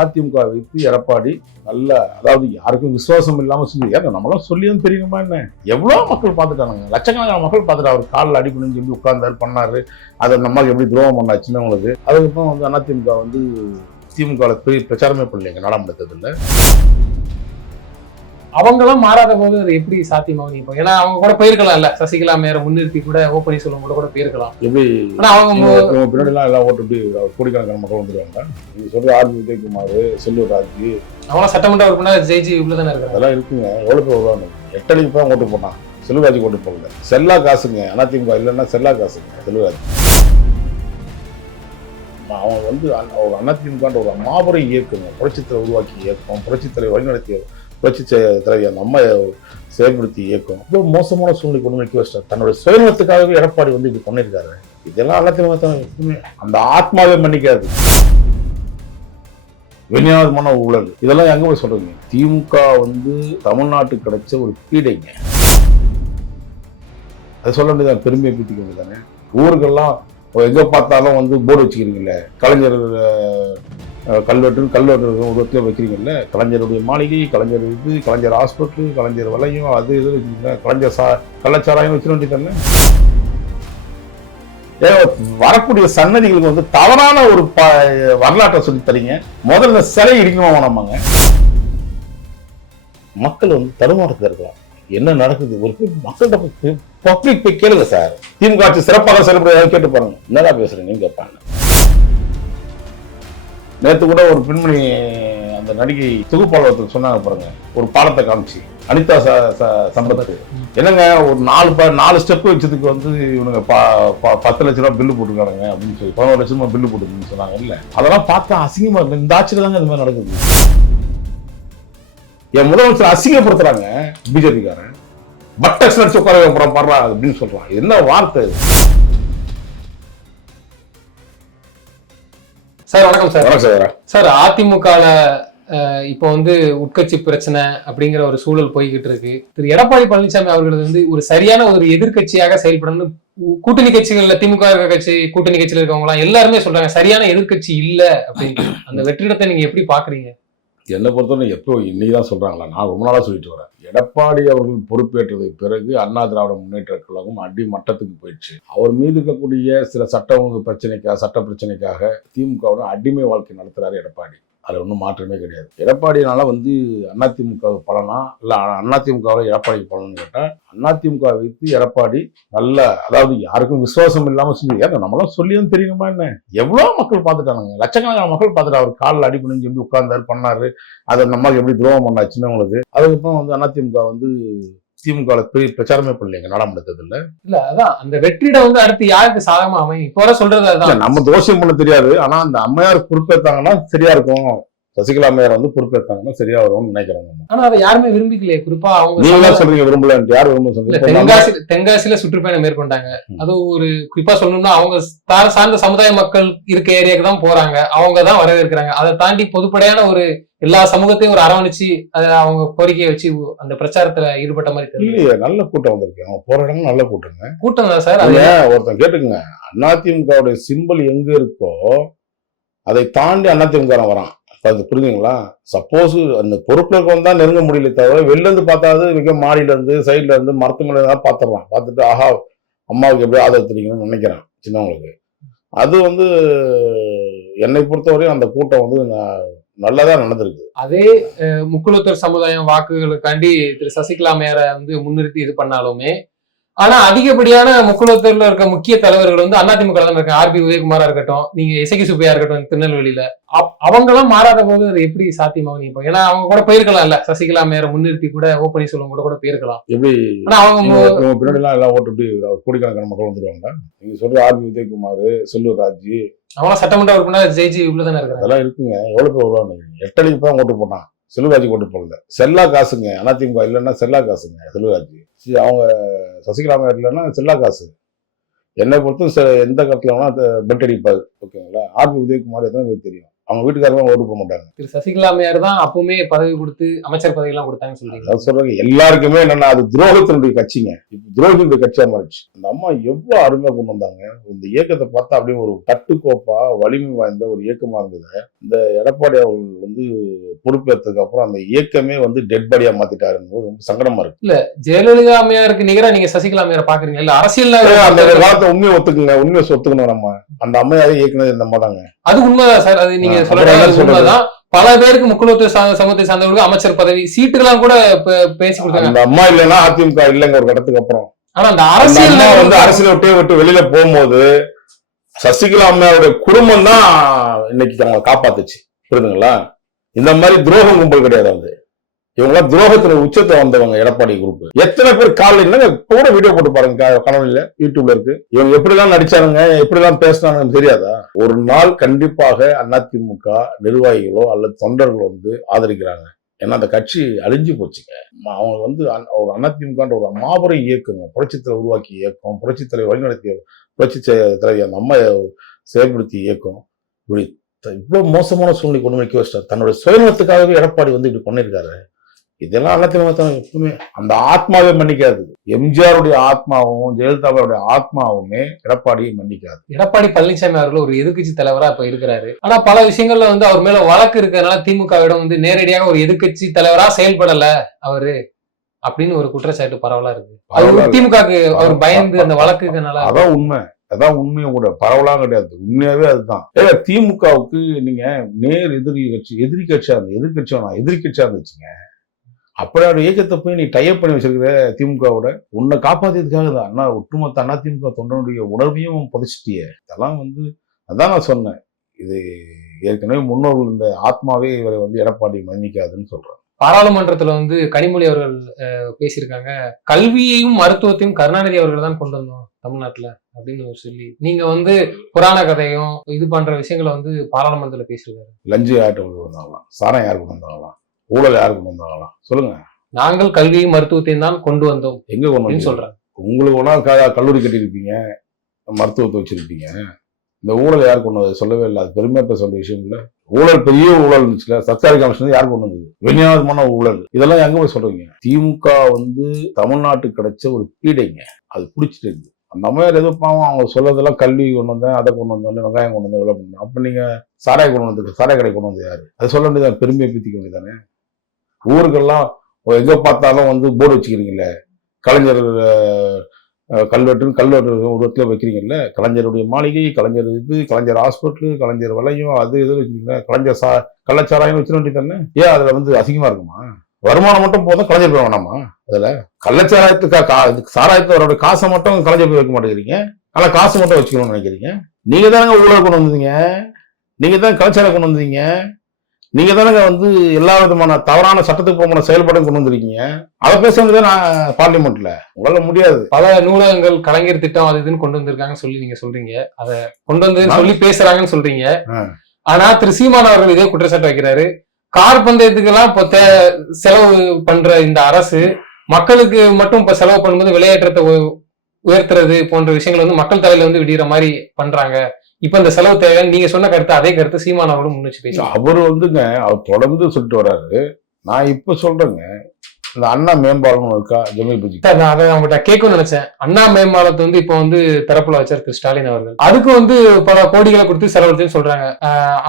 அதிமுக வைத்து எடப்பாடி நல்ல அதாவது யாருக்கும் விசுவாசம் இல்லாமல் செஞ்சு ஏன்னா நம்மளாம் சொல்லியும் தெரியுமா என்ன? எவ்வளோ மக்கள் பார்த்துட்டாங்க லட்சக்கணக்கான மக்கள் பார்த்துட்டு அவர் காலில் அடிக்கணும்னு சொல்லி உட்கார்ந்தாரு பண்ணாரு. அதை நம்ம எப்படி துரோகம் பண்ணாச்சுன்னு அவங்களுக்கு. அதுக்கப்புறம் வந்து அதிமுக வந்து திமுக பெரிய பிரச்சாரமே பண்ணலைங்க நாடாளுமன்றத்தில். அவங்களும் மாறாத போது அது எப்படி சாத்தியமாகும் இப்போ? ஏன்னா அவங்க கூட போயிருக்கலாம்ல. சசிகலா மேல முன்னிறுத்தி கூட ஓ பன்னீர்செல்வம் கூட கூட போயிருக்கலாம். எப்படி? ஆனா அவங்க இவங்க இவங்க பின்னாடிலாம் எல்லாம் ஓட்டு எப்படி கோடிக்கணக்கான மக்கள் வந்துருவாங்க. நீங்க சொல்ற ஆர் உதயகுமார் செல்லூர் ராஜு. அவங்க சட்டமன்ற உறுப்பினர் ஜெயிஜி உள்ள தானே இருக்காங்க. அதெல்லாம் இருக்குங்க. எவ்வளோ பேர் வருவாங்க? எட்டடிக்கு தான் ஓட்டு போட்டான் செல்வராஜுக்கு ஓட்டு போடல. செல்லா காசுங்க. அதிமுக இல்லைன்னா செல்லா காசுங்க. செல்வராஜ் அவன் வந்து ஒரு அதிமுகன்ற ஒரு மாபெரும் இயக்கங்க. புரட்சித்தலை உருவாக்கி இயக்கம். புரட்சித்தலை வழிநடத்திய புரட்சி செ- தலைவி அந்த அம்மா செயல்படுத்தி இயக்கம். ரொம்ப மோசமான சூழ்நிலை கொண்டு வைக்க வச்சிட்டார் தன்னோட சுயநலத்துக்காகவே எடப்பாடி வந்து இப்படி பண்ணியிருக்காரு. இதெல்லாம் எப்பவுமே அந்த ஆத்மாவே மன்னிக்காது. விநியோகமான ஊழல். இதெல்லாம் எங்க போய் சொல்றீங்க? திமுக வந்து தமிழ்நாட்டுக்கு கிடைச்ச ஒரு பீடைங்க. அதை சொல்ல வேண்டியதான் பெருமையை பீத்திக்க வேண்டியதானே ஊருக்கெல்லாம் எங்க பார்த்தாலும் வந்து போர்டு வச்சுக்கிறீங்கல்ல? கலைஞர் கல்வெட்டு கல்வெட்டு உருவத்தில் வைக்கிறீங்கல்ல? கலைஞருடைய மாளிகை கலைஞர் இது கலைஞர் ஹாஸ்பிட்டல் கலைஞர் வலையும் அது இது கலைஞர் சா கள்ளச்சாராயம் வச்சிட வேண்டியதானே வரக்கூடிய சன்னதிகளுக்கு வந்து தவறான ஒரு ப வரலாற்றை சொல்லி தரீங்க. முதல்ல இந்த சிலை இடிக்கணும் வேணாமாங்க. மக்கள் வந்து தடுமாற்றத்தில் இருக்கலாம். என்ன நடக்குது? ஒரு மக்கள்கிட்ட பப்ளிக் போய் கேளுங்க சார். திமுக ஆட்சி சிறப்பாக செயல்படுறதாக கேட்டு பாருங்க. என்னடா பேசுறீங்கன்னு கேட்பாங்க. நேத்து கூட ஒரு பெண்மணி அந்த நடிகை தொகுப்பாளர் சொன்னாங்க பாருங்க. ஒரு பாலத்தை காமிச்சு. அனிதா ச ச- என்னங்க ஒரு நாலு ப நாலு ஸ்டெப் வச்சதுக்கு வந்து இவனுங்க ப- ப- பத்து லட்ச ரூபா பில்லு போட்டுருக்கானுங்க அப்படின்னு சொல்லி பதினோரு லட்ச ரூபா பில்லு போட்டுருக்குன்னு சொன்னாங்க. இல்ல. அதெல்லாம் பார்த்தா அசிங்கமா இருக்கு. இந்த ஆட்சியில தாங்க இது மாதிரி நடக்குது. என் முதலமைச்சர் அசிங்கப்படுத்துறாங்க பிஜேபிக்காரன். பட்டக்ஸ் நடிச்சு உட்கார வைக்கிறோம் பாடுறா அப்படின்னு சொல்றான். என்ன வார்த்தை சார் வணக்கம் சார். வணக்கம் சார். சார் அதிமுகல இப்போ வந்து உட்கட்சி பிரச்சனை அப்படிங்கிற ஒரு சூழல் போய்கிட்டு இருக்கு. திரு. எடப்பாடி பழனிசாமி அவர்கள் வந்து ஒரு சரியான ஒரு எதிர்க்கட்சியாக செயல்படணும் கூட்டணி கட்சிகள்ல திமுக கட்சி கூட்டணி கட்சியில இருக்கவங்க எல்லாம் எல்லாருமே சொல்றாங்க சரியான எதிர்க்கட்சி இல்ல அப்படின்னு அந்த வெற்றிடத்தை நீங்க எப்படி பாக்குறீங்க? என்னை பொறுத்தவரை எப்போ இன்னைக்கு தான் சொல்றாங்களா? நான் ரொம்ப நாளாக சொல்லிட்டு வரேன். எடப்பாடி அவர்கள் பொறுப்பேற்றதுக்கு பிறகு அண்ணா திராவிட முன்னேற்ற கழகம் அடி மட்டத்துக்கு போயிடுச்சு. அவர் மீது இருக்கக்கூடிய சில சட்ட ஒழுங்கு பிரச்சனைக்காக சட்ட பிரச்சனைக்காக திமுகவுடன் அடிமை வாழ்க்கை நடத்துறாரு எடப்பாடி. அதில் ஒன்றும் மாற்றமே கிடையாது. எடப்பாடினால வந்து அதிமுக பலனா இல்லை அதிமுகவில் எடப்பாடி பலன்னு கேட்டால் அதிமுக வைத்து எடப்பாடி நல்ல அதாவது யாருக்கும் விசுவாசம் இல்லாமல் செஞ்சு ஏன்னா நம்மளாம் சொல்லியும் தெரியுமா என்ன? எவ்வளோ மக்கள் பார்த்துட்டானுங்க. லட்சக்கணக்கான மக்கள் பார்த்துட்டு அவர் காலில் அடிக்கணும்னு சொல்லி உட்கார்ந்தார் பண்ணார் அதை நம்மளுக்கு எப்படி துரோகம் பண்ணாச்சுன்னு சின்னவங்களுக்கு அதுக்கப்புறம் வந்து அதிமுக வந்து திமுக பிரச்சாரமே பண்ணலைங்க நாடாளுமன்றத்தில் இல்ல அதான் அந்த வெற்றிடம் வந்து அடுத்து யாருக்கு சாதகமா அமையும்? இப்போ வர சொல்றது நம்ம தோஷம் பண்ண தெரியாது. ஆனா அந்த அம்மையார் பொறுப்பேற்றாங்கன்னா சரியா இருக்கும். சசிகலா அம்மையார் வந்து பொறுப்பேற்றாங்கன்னா சரியா வரும்னு நினைக்கிறேன் நம்ம. ஆனா அதை யாருமே விரும்பிக்கலையே. குறிப்பா அவங்க நீங்க சமூக- சொல்றீங்க விரும்பலன்ட்டு யார் விரும்ப தென்காசி தென்காசியில சுற்றுப்பயணம் மேற்கொண்டாங்க. அது ஒரு குறிப்பா சொல்லணும்னா அவங்க தார சார்ந்த சமுதாய மக்கள் இருக்க ஏரியாக்கு தான் போறாங்க. அவங்க தான் வரவேற்கிறாங்க. அதை தாண்டி பொதுப்படையான ஒரு எல்லா சமூகத்தையும் ஒரு அரவணைச்சு அதை அவங்க கோரிக்கையை வச்சு அந்த பிரச்சாரத்துல ஈடுபட்ட மாதிரி தெரியல நல்ல கூட்டம் வந்திருக்கு. அவங்க போற இடம் நல்ல கூட்டங்க. கூட்டம் தான் சார். ஒருத்தன் கேட்டுக்குங்க. அதிமுகவுடைய சிம்பிள் எங்க இருக்கோ அதை தாண்டி அதிமுக வரான். அது புரியுதுங்களா சப்போஸ் அந்த பொறுப்பில் இருக்கவங்க தான் நெருங்க முடியல தவிர வெளில இருந்து பார்த்தாது மிக மாடியில இருந்து சைட்ல இருந்து மரத்து மேல தான் பார்த்துடுறான் பார்த்துட்டு ஆஹா அம்மாவுக்கு எப்படி ஆதரவு தெரிவிக்கணும்னு நினைக்கிறான் சின்னவங்களுக்கு. அது வந்து என்னை பொறுத்தவரையும் அந்த கூட்டம் வந்து ந- நல்லதா நடந்திருக்கு. அதே அஹ், முக்குளத்தூர் சமுதாயம் வாக்குகளுக்காண்டி திரு சசிகலா மேயர வந்து முன்னிறுத்தி இது பண்ணாலுமே ஆனா அதிகப்படியான முக்குளத்தூர்ல இருக்க முக்கிய தலைவர்கள் வந்து அதிமுக தான் இருக்காங்க. ஆர்பி உதயகுமாரா இருக்கட்டும் நீங்க இசைக்கு சுப்பையா இருக்கட்டும் திருநெல்வேலியில. அவங்களும் மாறாத போது அது எப்படி சாத்தியமாகும் இப்போ ஏன்னா அவங்க கூட போயிருக்கலாம்ல. சசிகலா மேயர முன்னிறுத்தி கூட ஓ பன்னீர்செல்வம் கூட கூட போயிருக்கலாம். எப்படி ஆனா அவங்க பின்னாடிலாம் எல்லாம் ஓட்டு எப்படி கோடிக்கணக்கான மக்கள் வந்துருவாங்க நீங்க சொல்ற ஆர்பி உதயகுமார் செல்லூர் ராஜு. அவங்க சட்டமன்ற உறுப்பினர் ஜெயிஜி உள்ளதானே இருக்காங்க. அதெல்லாம் இருக்குங்க. எவ்வளவு பேர் வருவாங்க? எட்டடிக்கு தான் ஓட்டு போட்டான். செல்வராஜுக்கு ஓட்டு போடல. செல்லா காசுங்க. அதிமுக இல்லைன்னா செல்லா காசுங்க. செல்வராஜ் அவங்க சசிகலா இல்லைன்னா செல்லா காசு. என்னை பொறுத்தும் எந்த கட்டத்தில் வேணா அது பெட் அடிப்பாரு. ஓகேங்களா? ஆர்பி உதயகுமார் எத்தனை பேர் தெரியும். அவங்க வீட்டுக்காரங்க ஓட்டு போக மாட்டாங்க. திரு சசிகலா அம்மையார் தான் அப்பவுமே பதவி கொடுத்து அமைச்சர் பதவி எல்லாம் கொடுத்தாங்கன்னு சொல்றீங்க. சொல்றாங்க எல்லாருக்குமே என்னன்னா அது துரோகத்தினுடைய கட்சிங்க. துரோகினுடைய கட்சியா மாறிடுச்சு. அந்த அம்மா எவ்வளவு அருமையா கொண்டு வந்தாங்க. இந்த இயக்கத்தை பார்த்தா அப்படியே ஒரு கட்டுக்கோப்பா வலிமை வாய்ந்த ஒரு இயக்கமா இருந்தது. இந்த எடப்பாடி அவர்கள் வந்து பொறுப்பேற்றதுக்கு அப்புறம் அந்த இயக்கமே வந்து டெட் பாடியா மாத்திட்டாருன்னு போது ரொம்ப சங்கடமா இருக்கு. ஜெயலலிதா அம்மையாருக்கு நிகரா நீங்க சசிகலா அம்மையார பாக்குறீங்க இல்ல அரசியல் அந்த காலத்தை உண்மையை ஒத்துக்குங்க. உண்மையை ஒத்துக்கணும் நம்ம. அந்த அம்மையாவே இயக்குனது இந்த அம்மா தாங்க. அது உண்மைதான் சார். அது நீங்க சொல்றது? உண்மைதான். பல பேருக்கு முக்குலத்துவ சா- சமூகத்தை சார்ந்தவர்களுக்கு அமைச்சர் பதவி சீட்டுகள்லாம் கூட பேசி கொடுத்தாங்க. அந்த அம்மா இல்லைன்னா அதிமுக இல்லைங்க ஒரு கட்டத்துக்கு அப்புறம். ஆனா அந்த அரசியல் வந்து அரசியலை விட்டு விட்டு வெளியில போகும்போது சசிகலா அம்மையாருடைய குடும்பம் தான் இன்னைக்கு அவங்களை காப்பாத்துச்சு. புரியுதுங்களா? இந்த மாதிரி துரோகம் கும்பல் கிடையாது அது. இவங்களாம் துரோகத்துல உச்சத்தை வந்தவங்க எடப்பாடி குரூப் எத்தனை பேர் காலையில் இல்லைங்க இப்ப கூட வீடியோ போட்டு பாருங்க கனவுல யூடியூப்ல இருக்கு. இவங்க எப்படிலாம் நடிச்சாருங்க எப்படிலாம் பேசினாங்கன்னு தெரியாதா? ஒரு நாள் கண்டிப்பாக அதிமுக நிர்வாகிகளோ அல்லது தொண்டர்களோ வந்து ஆதரிக்கிறாங்க. ஏன்னா அந்த கட்சி அழிஞ்சு போச்சுங்க. அவங்க வந்து ஒரு அதிமுகன்ற ஒரு மாபெரும் இயக்கங்க. புரட்சித்தலை உருவாக்கிய இயக்கம் புரட்சித்தலை வழிநடத்திய புரட்சி தலைவி அந்த அம்மா செயல்படுத்திய இயக்கம். இப்படி இவ்வளோ இவ்வளவு மோசமான சூழ்நிலை கொண்டு வைக்க வச்சிட்டார். தன்னுடைய சுயநலத்துக்காகவே எடப்பாடி வந்து இப்படி பண்ணியிருக்காரு. இதெல்லாம் அதிமுக தான் எப்பவுமே அந்த ஆத்மாவே மன்னிக்காது. எம்ஜிஆருடைய ஆத்மாவும் ஜெயலலிதாவுடைய ஆத்மாவுமே எடப்பாடியை மன்னிக்காது. எடப்பாடி பழனிசாமி அவர்கள் ஒரு எதிர்க்கட்சி தலைவரா இப்ப இருக்கிறாரு. ஆனா பல விஷயங்கள்ல வந்து அவர் மேல வழக்கு இருக்கிறதுனால திமுகவிடம் வந்து நேரடியாக ஒரு எதிர்க்கட்சி தலைவரா செயல்படல அவரு அப்படின்னு ஒரு குற்றச்சாட்டு பரவலா இருக்கு. அவர் திமுகக்கு அவர் பயந்து அந்த வழக்கு இருக்கனால அதான் உண்மை. அதான் உண்மையும் கூட. பரவலாம் கிடையாது. உண்மையாவே அதுதான். ஏங்க திமுகவுக்கு நீங்க நேர் எதிரி கட்சி எதிரி கட்சியா இருந்த எதிர்கட்சியா நான் எதிரி இருந்துச்சுங்க அப்படியோட இயக்கத்தை போய் நீ டைப் பண்ணி வச்சிருக்கிற திமுகவோட உன்னை காப்பாத்தியதுக்காக தான். அண்ணா ஒட்டுமொத்த அண்ணா திமுக தொண்டனுடைய உணர்வையும் புதைச்சிட்டியே. இதெல்லாம் வந்து அதான் நான் சொன்னேன். இது ஏற்கனவே முன்னோர்கள் இந்த ஆத்மாவே இவரை வந்து எடப்பாடி மன்னிக்காதுன்னு சொல்றேன் பாராளுமன்றத்துல வந்து கனிமொழி அவர்கள் பேசியிருக்காங்க. கல்வியையும் மருத்துவத்தையும் கருணாநிதி அவர்கள் தான் கொண்டு வந்தோம் தமிழ்நாட்டுல அப்படின்னு ஒரு சொல்லி. நீங்க வந்து புராண கதையும் இது பண்ற விஷயங்களை வந்து பாராளுமன்றத்துல பேசியிருக்காரு. லஞ்சு யார்கிட்ட கொண்டு வந்தாங்களாம் சாரம் யார் கொண்டு வந்தாங்களாம்? ஊழல் யார் கொண்டு வந்தாங்களாம்? சொல்லுங்க. நாங்கள் கல்வியையும் மருத்துவத்தையும் தான் கொண்டு வந்தோம் எங்க கொண்டு வந்தீங்க? சொல்றாங்க. உங்களுக்கு ஒன்றா கல்லூரி கட்டியிருப்பீங்க மருத்துவத்தை வச்சிருப்பீங்க. இந்த ஊழல் யார் கொண்டு வந்தது? சொல்லவே இல்லை. அது பெருமையா பேச வேண்டிய விஷயம் இல்லை. ஊழல் பெரிய ஊழல் இருந்துச்சுல சர்க்காரி கமிஷன் யார் கொண்டு வந்தது? விநியோகமான ஊழல். இதெல்லாம் எங்க போய் சொல்றீங்க? திமுக வந்து தமிழ்நாட்டுக்கு கிடைச்ச ஒரு பீடைங்க. அது பிடிச்சிட்டு இருக்கு. அந்த அம்மையார் எதோ பாவம் அவங்க சொல்றதெல்லாம் கல்வி கொண்டு வந்தேன் அதை கொண்டு வந்தேன் வெங்காயம் கொண்டு வந்தேன் இவ்வளவு கொண்டு வந்தேன். அப்ப நீங்க சாராய கொண்டு வந்தது சாராய கடை கொண்டு வந்தது யாரு? அது சொல்ல வேண்டியது பெருமையை பீத்திக்க வேண்டியதானே ஊருக்கெல்லாம் எங்கே பார்த்தாலும் வந்து போர்டு வச்சுக்கிறீங்களே கலைஞர் கல்வெட்டுன்னு கல்வெட்டு உருவத்தில் வைக்கிறீங்கல்ல? கலைஞருடைய மாளிகை கலைஞர் இது கலைஞர் ஹாஸ்பிட்டல் கலைஞர் வளையம் அது இது வச்சுருக்கீங்க கலைஞர் சா கள்ளச்சாராயம் வச்சிட வேண்டியது தானே? ஏன் அதில் வந்து அசிங்கமாக இருக்குமா? வருமானம் மட்டும் போதும் கலைஞர் போய் வேணாமா அதில் கள்ளச்சாராயத்துக்கு கா- இதுக்கு காசை மட்டும் கலைஞர் போய் வைக்க மாட்டேங்கிறீங்க. ஆனால் காசு மட்டும் வச்சுக்கணும்னு நினைக்கிறீங்க. நீங்கள் தானங்க ஊழல் கொண்டு வந்தீங்க. நீங்கள் தான் கலாச்சாரம் கொண்டு வந்தீங்க. நீங்க தானங்க வந்து எல்லா விதமான தவறான சட்டத்துக்கு போன செயல்பாடும் கொண்டு வந்திருக்கீங்க. அதை பேச நான் பார்லிமெண்ட்ல உங்களால முடியாது. பல நூலகங்கள் கலைஞர் திட்டம் அது இதுன்னு கொண்டு வந்திருக்காங்கன்னு சொல்லி நீங்க சொல்றீங்க. அத கொண்டு வந்து சொல்லி பேசுறாங்கன்னு சொல்றீங்க. ஆனா திரு சீமான் அவர்கள் இதே குற்றச்சாட்டு வைக்கிறாரு. கார் பந்தயத்துக்கெல்லாம் இப்ப தே- செலவு பண்ற இந்த அரசு மக்களுக்கு மட்டும் இப்ப செலவு பண்ணும்போது விளையாட்டத்தை உ- உயர்த்துறது போன்ற விஷயங்கள் வந்து மக்கள் தலையில வந்து விடிகிற மாதிரி பண்றாங்க. இப்ப இந்த செலவு தேவை. நீங்க சொன்ன கருத்து அதே கருத்து சீமான் அவர்களும் முன்னிச்சு பேசுறாங்க அவர் வந்துங்க அவர் தொடர்ந்து சொல்லிட்டு வர்றாரு நான் இப்ப சொல்றேங்க இந்த அண்ணா மேம்பாலம் இருக்கா? ஜமீல் புஜி நான் அதை அவங்ககிட்ட கேட்கணும்னு நினைச்சேன். அண்ணா மேம்பாலத்தை வந்து இப்போ வந்து திறப்புல வச்சார் திரு ஸ்டாலின் அவர்கள். அதுக்கு வந்து பல கோடிகளை கொடுத்து செலவழிச்சுன்னு சொல்றாங்க.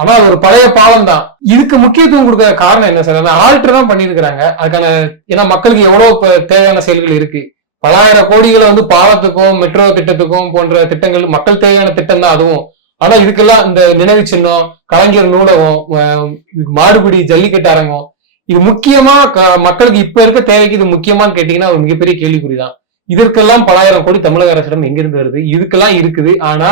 ஆனா அது ஒரு பழைய பாலம் தான். இதுக்கு முக்கியத்துவம் கொடுக்கிற காரணம் என்ன சார்? அந்த ஆல்டர் தான் பண்ணியிருக்கிறாங்க. அதுக்கான ஏன்னா மக்களுக்கு எவ்வளவு தேவையான செயல்கள் இருக்கு. பலாயிரம் கோடிகளை வந்து பாலத்துக்கும் மெட்ரோ திட்டத்துக்கும் போன்ற திட்டங்கள் மக்கள் தேவையான திட்டம் தான் அதுவும். ஆனா இதுக்கெல்லாம் இந்த நினைவு சின்னம் கலைஞர் நூலகம் மாடுபிடி ஜல்லிக்கட்டு அரங்கம் இது முக்கியமா மக்களுக்கு இப்ப இருக்க தேவைக்கு இது முக்கியமான்னு கேட்டீங்கன்னா ஒரு மிகப்பெரிய கேள்விக்குறிதான். இதற்கெல்லாம் பலாயிரம் கோடி தமிழக அரசிடம் எங்கிருந்து வருது? இதுக்கெல்லாம் இருக்குது. ஆனா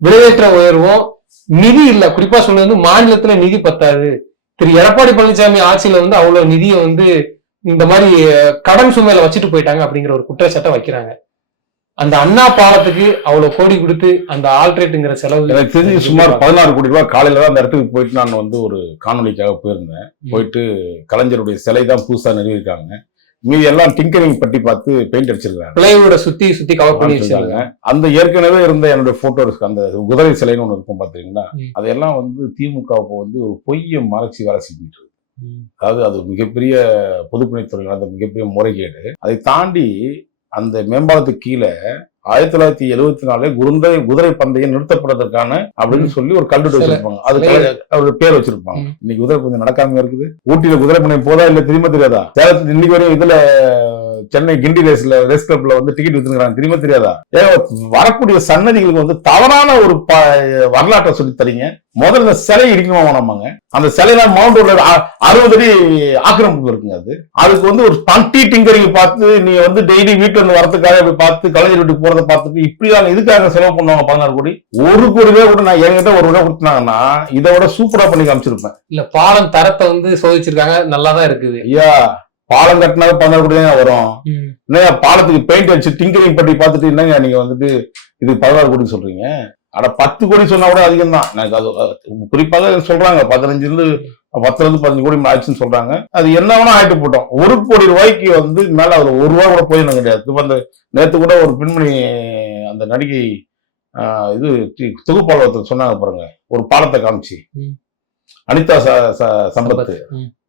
விலையேற்ற உயர்வும் நிதி இல்ல. குறிப்பா சொல்றது வந்து மாநிலத்துல நிதி பத்தாது. திரு. எடப்பாடி பழனிசாமி ஆட்சியில வந்து அவ்வளவு நிதியை வந்து இந்த மாதிரி கடன் சுமையில வச்சுட்டு போயிட்டாங்க அப்படிங்கிற ஒரு குற்றச்சாட்டை வைக்கிறாங்க. அந்த அண்ணா பாலத்துக்கு அவ்வளவு கோடி கொடுத்து அந்த ஆல்ட்ரேட்டுங்கிற செலவு எனக்கு தெரிஞ்சு சுமார் பதினாறு கோடி ரூபாய் காலையில தான் அந்த இடத்துக்கு போயிட்டு நான் வந்து ஒரு காணொலிக்காக போயிருந்தேன். போயிட்டு கலைஞருடைய சிலை தான் புதுசா நிறுவிருக்காங்க மீதி எல்லாம் டிங்கரிங் பட்டி பார்த்து பெயிண்ட் அடிச்சிருக்காங்க பிளைவுட சுத்தி சுத்தி கவர் பண்ணி வச்சிருக்காங்க. அந்த ஏற்கனவே இருந்த என்னுடைய போட்டோஸ் அந்த குதிரை சிலைன்னு ஒன்று இருக்கும் பாத்தீங்கன்னா. அதெல்லாம் வந்து திமுகவுக்கு வந்து ஒரு பொய்யை மறைச்சி வேலை செஞ்சுட்டு இருக்கு. அதாவது அது மிகப்பெரிய பொதுப்பணித்துறை நடந்த மிகப்பெரிய முறைகேடு. அதை தாண்டி அந்த மேம்பாலத்துக்கு கீழே ஆயிரத்தி தொள்ளாயிரத்தி எழுவத்தி நாலு குருந்தை குதிரை பந்தயம் நிறுத்தப்படுவதற்கான அப்படின்னு சொல்லி ஒரு கல்வெட்டு வச்சிருப்பாங்க. அது அவரோட பேர் வச்சிருப்பாங்க. இன்னைக்கு குதிரை பந்தயம் நடக்காம இருக்குது. ஊட்டியில குதிரை பந்தயம் போதா இல்ல திரும்ப தெரியாதா? சேலத்துல இன்னைக்கு வரையும் இதுல சென்னை கிண்டி ரேஸ்ல ரேஸ் கிளப்ல வந்து டிக்கெட் வித்துக்கிறாங்க திரும்ப தெரியாதா? வரக்கூடிய சன்னதிகளுக்கு வந்து தவறான ஒரு வரலாற்றை சொல்லி தரீங்க. முதல்ல சிலை இடிக்கணுமா வேணாமாங்க. அந்த சிலையில மவுண்ட் ரோட்ல அறுபது அடி ஆக்கிரமிப்பு இருக்குங்க அது. அதுக்கு வந்து ஒரு பண்டி டிங்கரிங் பார்த்து நீங்க வந்து டெய்லி வீட்டுல இருந்து வரதுக்காக போய் பார்த்து கலைஞர் வீட்டுக்கு போறதை பார்த்துட்டு இப்படிதான் இதுக்காக செலவு பண்ணுவாங்க பதினாறு கோடி. ஒரு கோடி ரூபாய் கூட நான் என்கிட்ட ஒரு ரூபாய் கொடுத்தாங்கன்னா இதை விட சூப்பரா பண்ணி காமிச்சிருப்பேன். இல்ல பாலம் தரத்தை வந்து சோதிச்சிருக்காங்க நல்லா தான் இருக்குது. ஐயா பாலம் கட்டினாவே பதினாறு கோடி தான் வரும். என்னையா பாலத்துக்கு பெயிண்ட் அடிச்சு டிங்கரிங் பட்டி பார்த்துட்டு என்னங்க நீங்க வந்துட்டு இது பதினாறு கோடி சொல்றீங்க? ஆனா பத்து கோடி சொன்னா கூட அதிகம் தான் எனக்கு அது குறிப்பாக சொல்றாங்க பதினஞ்சுல இருந்து பத்துல இருந்து பதினஞ்சு கோடி ஆச்சுன்னு சொல்றாங்க. அது என்ன வேணா ஆயிட்டு போட்டோம். ஒரு கோடி ரூபாய்க்கு வந்து மேல அதுல ஒரு ரூபாய் கூட போயிடணும் கிடையாது. இப்ப அந்த நேத்து கூட ஒரு பெண்மணி அந்த நடிகை இது தொகுப்பாளர் சொன்னாங்க பாருங்க. ஒரு பாலத்தை காமிச்சு. அனிதா ச- ச- சம்பத். ம்.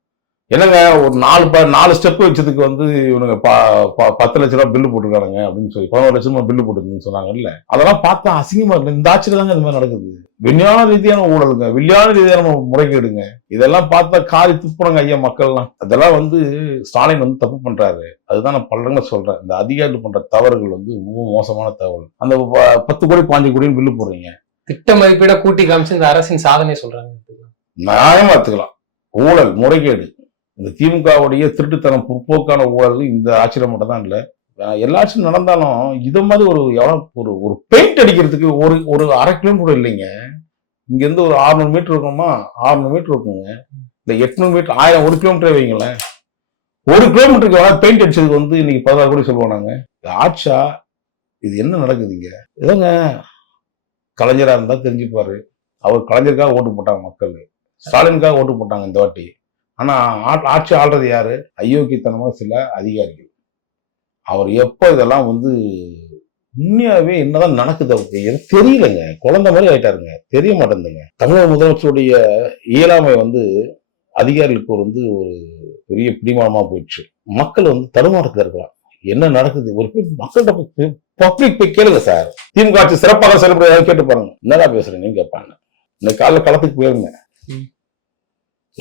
என்னங்க ஒரு நாலு ப- நாலு ஸ்டெப் வச்சதுக்கு வந்து இவனுங்க ப- பத்து லட்ச ரூபா பில்லு போட்டுருக்கானுங்க அப்படின்னு சொல்லி பதினோரு லட்சம் ரூபாய் பில்லு போட்டுருக்குன்னு சொன்னாங்கல்ல. அதெல்லாம் பார்த்தா அசிங்கமா இருக்கு. இந்த ஆட்சியில தாங்க இது மாதிரி நடக்குது. விஞ்ஞான ரீதியான ஊழலுங்க. விஞ்ஞான ரீதியான முறைகேடுங்க இதெல்லாம் பார்த்தா காரி துப்புறாங்க ஐயா மக்கள்லாம். அதெல்லாம் வந்து ஸ்டாலின் வந்து தப்பு பண்றாரு. அதுதான் நான் பல்லங்க சொல்றேன். இந்த அதிகாரிகள் பண்ற தவறுகள் வந்து ரொம்ப மோசமான தவறு அந்த பத்து கோடி பாஞ்சு கோடின்னு பில்லு போடுறீங்க. திட்ட மதிப்பீட கூட்டி காமிச்சு இந்த அரசின் சாதனை சொல்றாங்க. நியாயமா எடுத்துக்கலாம். ஊழல் முறைகேடு. இந்த திமுகவுடைய திருட்டுத்தனம் பிற்போக்கான ஊழல் இந்த ஆட்சியில் மட்டும் தான் இல்லை. எல்லா ஆட்சியும் நடந்தாலும் இதை மாதிரி ஒரு எவ்வளோ ஒரு ஒரு பெயிண்ட் அடிக்கிறதுக்கு ஒரு ஒரு அரை கிலோமீட்டர் இல்லைங்க. இங்கேருந்து ஒரு 600 மீட்டர் இருக்குமா? 600 மீட்டர் இருக்குங்க. இந்த எட்நூறு மீட்டர் ஆயிரம் ஒரு கிலோமீட்டர் வைங்களேன். ஒரு கிலோமீட்டருக்கு எவ்வளோ பெயிண்ட் அடிச்சதுக்கு வந்து இன்னைக்கு பதினாறு கோடி சொல்லுவோம் நாங்கள் ஆட்சா இது என்ன நடக்குது இங்க? கலைஞராக இருந்தால் இருந்தா தெரிஞ்சுப்பாரு. அவர் கலைஞருக்காக ஓட்டு போட்டாங்க மக்கள். ஸ்டாலினுக்காக ஓட்டு போட்டாங்க இந்த வாட்டி. ஆனா ஆட்சி ஆள்றது யாரு? அயோக்கியத்தனமாக சில அதிகாரிகள். அவர் எப்போ இதெல்லாம் வந்து உண்மையாவே என்னதான் நடக்குது அவருக்கு? எது தெரியலங்க. குழந்தை மாதிரி ஆயிட்டாருங்க. தெரிய மாட்டேங்குதுங்க. தமிழக முதலமைச்சருடைய இயலாமை வந்து அதிகாரிகளுக்கு ஒரு வந்து ஒரு பெரிய பிடிமானமா போயிடுச்சு. மக்கள் வந்து தடுமாறத்தில் இருக்கலாம். என்ன நடக்குது? ஒரு பேர் மக்கள்கிட்ட பப்ளிக் போய் கேளுங்க சார். திமுக ஆட்சி சிறப்பாக செயல்படுறதாக கேட்டு பாருங்க. என்னடா பேசுறீங்க கேட்பாங்க. இந்த காலைல களத்துக்கு போயிருங்க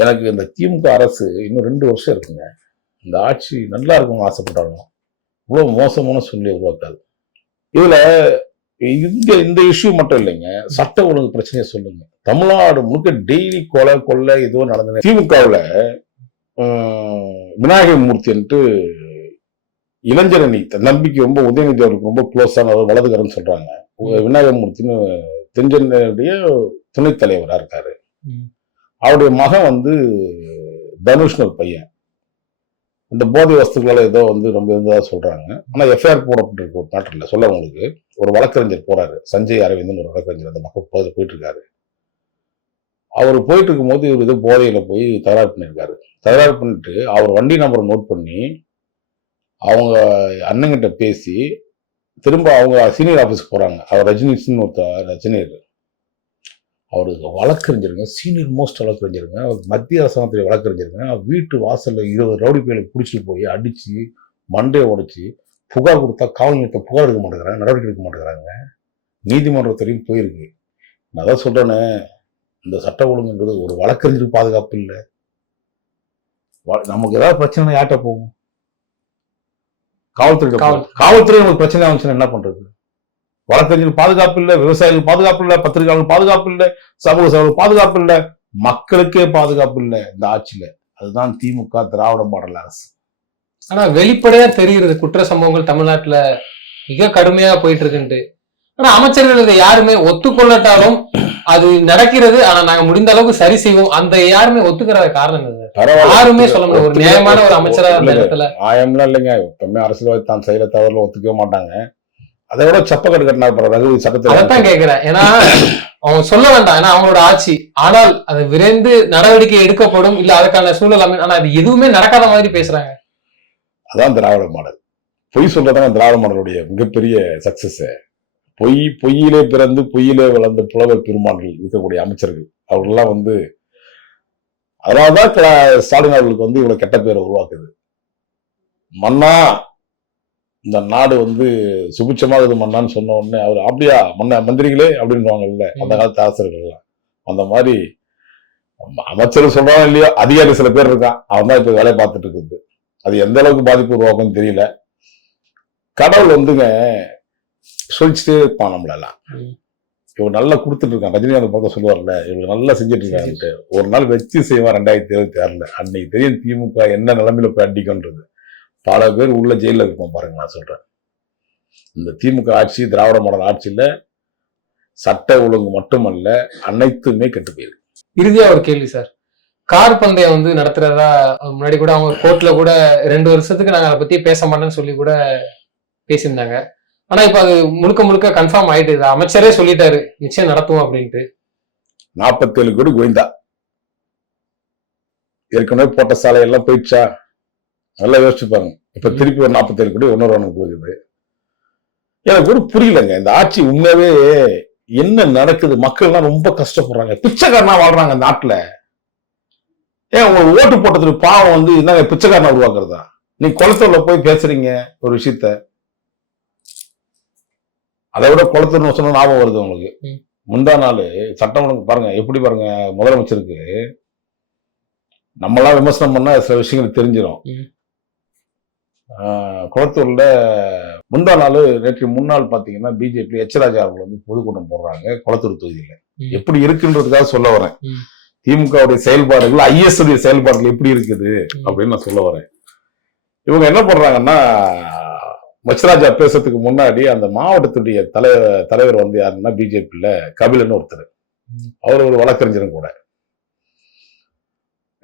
எனக்கு இந்த திமுக அரசு இன்னும் ரெண்டு வருஷம் இருக்குங்க. இந்த ஆட்சி நல்லா இருக்கும்னு ஆசைப்பட்டாலும் இவ்வளவு மோசமான சூழ்நிலை உருவாக்காது. இதுல இங்க இந்த இஷ்யூ மட்டும் இல்லைங்க. சட்ட ஒழுங்கு பிரச்சனையை சொல்லுங்க. தமிழ்நாடு முழுக்க டெய்லி கொலை கொள்ளை ஏதோ நடந்தது. திமுகவுல விநாயகர் மூர்த்தின்ட்டு இளைஞரணி நம்பிக்கை ரொம்ப உதயநிதி அவருக்கு ரொம்ப க்ளோஸான வலதுகரன்னு சொல்றாங்க. விநாயகர் மூர்த்தின்னு தென்சென்னையுடைய துணைத் தலைவரா இருக்காரு. அவருடைய மகன் வந்து தனுஷ்னு ஒரு பையன். இந்த போதை வஸ்துக்களால் ஏதோ வந்து ரொம்ப இருந்ததாக சொல்கிறாங்க ஆனால் எஃப்ஐஆர் போடப்பட்டிருக்கு ஒரு மேட்டரில் சொல்ல உங்களுக்கு. ஒரு வழக்கறிஞர் போகிறாரு சஞ்சய் அரவிந்தன் ஒரு வழக்கறிஞர் அந்த பக்கம் போது போயிட்டுருக்காரு. அவர் போயிட்டு இருக்கும்போது இவர் ஏதோ போதையில் போய் தகராறு பண்ணியிருக்காரு. தகராறு பண்ணிட்டு அவர் வண்டி நம்பரை நோட் பண்ணி அவங்க அண்ணங்கிட்ட பேசி திரும்ப அவங்க சீனியர் ஆஃபீஸ்க்கு போகிறாங்க அவர் ரஜினிஷன் ஒருத்தர் ரஜினியர். அவருக்கு வழக்கறிஞருங்க சீனியர் மோஸ்ட் வழக்கறிஞருங்க அவர் மத்திய அரசாங்கத்துடைய வழக்கறிஞருங்க வீட்டு வாசல்ல இருபது ரவுடி பயிலுக்கு பிடிச்சிட்டு போய் அடிச்சு மண்டையை உடைச்சு புகார் கொடுத்தா காவல் நிலையத்தை புகார் எடுக்க மாட்டேங்கிறாங்க நடவடிக்கை எடுக்க மாட்டேங்கிறாங்க. நீதிமன்றத்துறையும் போயிருக்கு. நான் அதான் சொல்றேனே இந்த சட்ட ஒழுங்குன்றது ஒரு வழக்கறிஞருக்கு பாதுகாப்பு இல்லை. நமக்கு ஏதாவது பிரச்சனை யார்கிட்ட போகும்? காவல்துறை காவல். காவல்துறை நமக்கு பிரச்சனை ஆச்சுன்னா என்ன பண்றது? வழக்கறிஞர் பாதுகாப்பு இல்லை விவசாயிகள் பாதுகாப்பு இல்லை பத்திரிகையாளர்கள் பாதுகாப்பு இல்லை சமூக சேவர்கள் பாதுகாப்பு இல்லை மக்களுக்கே பாதுகாப்பு இல்லை இந்த ஆட்சியில. அதுதான் திமுக திராவிட மாடல் அரசு. ஆனா வெளிப்படையா தெரிகிறது குற்ற சம்பவங்கள் தமிழ்நாட்டுல மிக கடுமையா போயிட்டு இருக்குன்ட்டு ஆனா அமைச்சர்கள் இதை யாருமே ஒத்துக்கொள்ளட்டாலும் அது நடக்கிறது. ஆனா நாங்க முடிந்த அளவுக்கு சரி செய்வோம். அந்த யாருமே ஒத்துக்கிற காரணம். யாருமே சொல்ல முடியாது. ஒரு நியாயமான ஒரு அமைச்சரா அந்த இல்ல. இடத்துல. நியாயம்லாம் இல்லைங்க. எப்பவுமே அரசியல்வாதி தான் செய்யற தவறுல ஒத்துக்கவே மாட்டாங்க. அதை விட சப்பக்கட்டு கட்டினார் பாரு ரகுவி சட்டத்தில் அதைத்தான் கேக்குறேன் ஏன்னா அவங்க சொல்ல வேண்டாம். ஏன்னா அவங்களோட ஆட்சி. ஆனால் அது விரைந்து நடவடிக்கை எடுக்கப்படும். இல்ல அதுக்கான சூழல் ஆனா அது எதுவுமே நடக்காத மாதிரி பேசுறாங்க. அதான் திராவிட மாடல். பொய் சொல்றதாங்க திராவிட மாடலுடைய மிகப்பெரிய சக்சஸ் பொய் பொய்யிலே பிறந்து பொய்யிலே வளர்ந்த புலவர் பெருமாள்கள் இருக்கக்கூடிய அமைச்சர்கள். அவர்கள்லாம் வந்து அதனாலதான் ஸ்டாலின் அவர்களுக்கு வந்து இவ்வளவு கெட்ட பேரை உருவாக்குது. மன்னா இந்த நாடு வந்து சுபிட்சமாகுது மன்னான்னு சொன்ன உடனே அவர் அப்படியா மன்ன மந்திரிகளே அப்படின்வாங்கல்ல அந்த காலத்து அரசர்கள்லாம் அந்த மாதிரி அம- அமைச்சர் சொல்றாங்க இல்லையோ அதிகாரி சில பேர் இருக்கான். அவன் தான் இப்ப வேலையை பார்த்துட்டு இருக்குது. அது எந்த அளவுக்கு பாதிப்பு உருவாக்கும்னு தெரியல. கடவுள் வந்துங்க சொல்லிச்சுட்டே இருப்பான் நம்மளெல்லாம். இவர் நல்லா கொடுத்துட்டு இருக்கான். ரஜினிகாந்த் பக்கம் சொல்லுவார்ல இவர் நல்லா செஞ்சுட்டு இருக்கான்ட்டு ஒரு நாள் வச்சு செய்வான் ரெண்டாயிரத்தி இருபத்தி ஆறுல. அன்னைக்கு தெரியும் திமுக என்ன நிலைமையில போய் அடிக்கும்ன்றது. பல பேர் உள்ள ஜெயில இருப்போம் பாருங்க நான் சொல்றேன். இந்த திமுக ஆட்சி திராவிட மாடல் ஆட்சியில சட்ட ஒழுங்கு மட்டுமல்ல அனைத்துமே கெட்டு போயிருக்கு. இறுதியா ஒரு கேள்வி சார். கார் பந்தயம் வந்து நடத்துறதா முன்னாடி கூட அவங்க கோர்ட்ல கூட ரெண்டு வருஷத்துக்கு நாங்க அதை பத்தி பேச மாட்டோம்னு சொல்லி கூட பேசியிருந்தாங்க. ஆனா இப்ப அது முழுக்க முழுக்க கன்ஃபார்ம் ஆயிட்டு அமைச்சரே சொல்லிட்டாரு நிச்சயம் நடத்துவோம் அப்படின்ட்டு. நாற்பத்தேழு கோடி கோவிந்தா ஏற்கனவே போட்ட சாலை எல்லாம் போயிடுச்சா? நல்லா யோசிச்சு பாருங்க. இப்ப திருப்பி ஒரு நாற்பத்தேழு கோடி ஒன்னொரு ஒன்று போகுது. எனக்கு கூட புரியலங்க. இந்த ஆட்சி உண்மையாவே என்ன நடக்குது? மக்கள்லாம் ரொம்ப கஷ்டப்படுறாங்க. பிச்சைக்காரனா வாழ்றாங்க நாட்டுல. ஏன் உங்களுக்கு ஓட்டு போட்டதுக்கு பாவம் வந்து என்னங்க பிச்சைக்காரனா உருவாக்குறதா? நீ குளத்தூர்ல போய் பேசுறீங்க ஒரு விஷயத்த. அதை விட குளத்தூர்னு சொன்னா ஞாபகம் வருது உங்களுக்கு. முந்தா நாள் சட்டம் ஒழுங்கு பாருங்க. எப்படி பாருங்க? முதலமைச்சருக்கு. நம்மளாம் விமர்சனம் பண்ணா சில விஷயங்கள் தெரிஞ்சிடும் குளத்தூர்ல முந்தா நாள் நேற்று முன்னாள் பாத்தீங்கன்னா பிஜேபி எச் ராஜா அவர்கள் வந்து பொதுக்கூட்டம் போடுறாங்க குளத்தூர் தொகுதியில. எப்படி இருக்குன்றதுக்காக சொல்ல வரேன். திமுகவுடைய செயல்பாடுகள் ஐஎஸ் உடைய செயல்பாடுகள் எப்படி இருக்குது. அப்படின்னு நான் சொல்ல வரேன் இவங்க என்ன பண்றாங்கன்னா மச்சராஜா பேசுறதுக்கு முன்னாடி அந்த மாவட்டத்துடைய தலை தலைவர் வந்து யாருன்னா பிஜேபியில கபிலன்னு ஒருத்தர். அவர் ஒரு வழக்கறிஞரும் கூட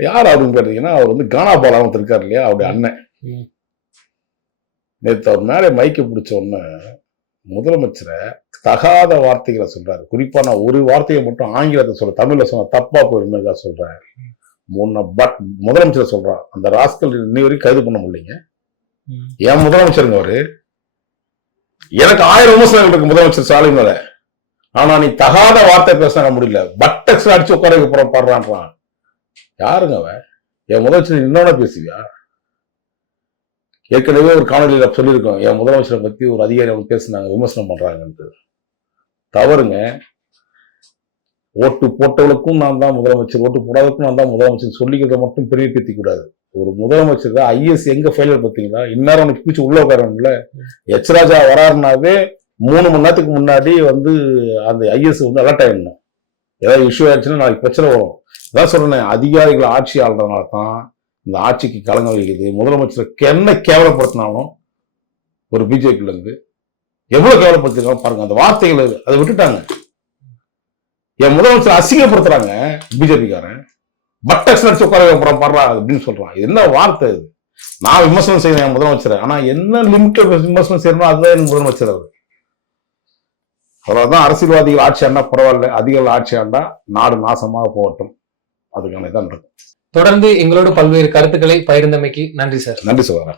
யார் அவருன்னு கேட்டீங்கன்னா அவர் வந்து கானா பாலா ஒருத்தர் இருக்கார் இல்லையா அவருடைய அண்ணன் நேத்து அவர் மேலே மைக்க பிடிச்ச உடனே முதலமைச்சரை தகாத வார்த்தைகளை சொல்றாரு. குறிப்பா நான் ஒரு வார்த்தையை மட்டும் ஆங்கிலத்தை சொல்ல தமிழ்ல சொன்ன தப்பா போயிருந்தா சொல்றேன். முன்ன பட் முதலமைச்சரை சொல்றான். அந்த ராஸ்கல் இன்னி வரைக்கும் கைது பண்ண முடியலைங்க. என் முதலமைச்சருங்க அவரு? எனக்கு ஆயிரம் விமர்சனங்கள் இருக்கு முதலமைச்சர் ஸ்டாலின் மேல. ஆனா நீ தகாத வார்த்தை பேச முடியல. பட்டக்ஸ் அடிச்சு உட்கார போறான் பாடுறான்றான் யாருங்க அவன்? என் முதலமைச்சர் இன்னொன்னு பேசுவியா? ஏற்கனவே ஒரு காணொலியில் சொல்லியிருக்கோம். என் முதலமைச்சரை பற்றி ஒரு அதிகாரி அவங்க பேசுனாங்க விமர்சனம் பண்ணுறாங்கன்ட்டு தவறுங்க. ஓட்டு போட்டவளுக்கும் நான் தான் முதலமைச்சர் ஓட்டு போடாதவருக்கும் நான் தான் முதலமைச்சர் சொல்லிக்கிறத மட்டும் பெரிய கூடாது. ஒரு முதலமைச்சர் தான் ஐஎஸ் எங்க ஃபெயிலியர் பார்த்தீங்களா? இந்நேரம் அவனுக்கு பிடிச்சி உள்ள உட்காரணும்ல. எச்ராஜா வராருனாவே மூணு மணி நேரத்துக்கு முன்னாடி வந்து அந்த ஐஎஸ் வந்து அலர்ட் ஆயிடணும். ஏதாவது இஷ்யூ ஆயிடுச்சுன்னா நாளைக்கு பிரச்சனை வரும். அதான் சொல்றேன் அதிகாரிகள் ஆட்சி ஆள்றதுனால தான் இந்த ஆட்சிக்கு கலங்க வைக்கிறது முதலமைச்சருக்கு என்ன கேவலப்படுத்தினாலும் ஒரு பிஜேபியில இருந்து எவ்வளவு கேவலப்படுத்திருக்காங்க பாருங்க. அந்த வார்த்தைகளை அதை விட்டுட்டாங்க. என் முதலமைச்சர் அசிங்கப்படுத்துறாங்க பிஜேபிக்காரன். பட்டக்ஸ் நடிச்சு உட்கார வைக்கிறோம் பாடுறா அப்படின்னு சொல்றான். என்ன வார்த்தை இது? நான் விமர்சனம் செய்வேன் என் முதலமைச்சர். ஆனா என்ன லிமிட்டட் விமர்சனம் செய்யணும் அதுதான் என் முதலமைச்சர் அவர். அவ்வளவுதான் அரசியல்வாதிகள் ஆட்சி ஆண்டா பரவாயில்ல. அதிகாரிகள் ஆட்சி ஆண்டா நாடு நாசமாக போகட்டும். அதுக்கான இதான் நடக்கும். தொடர்ந்து எங்களோட பல்வேறு கருத்துக்களை பகிர்ந்தமைக்கு நன்றி சார். நன்றி சார்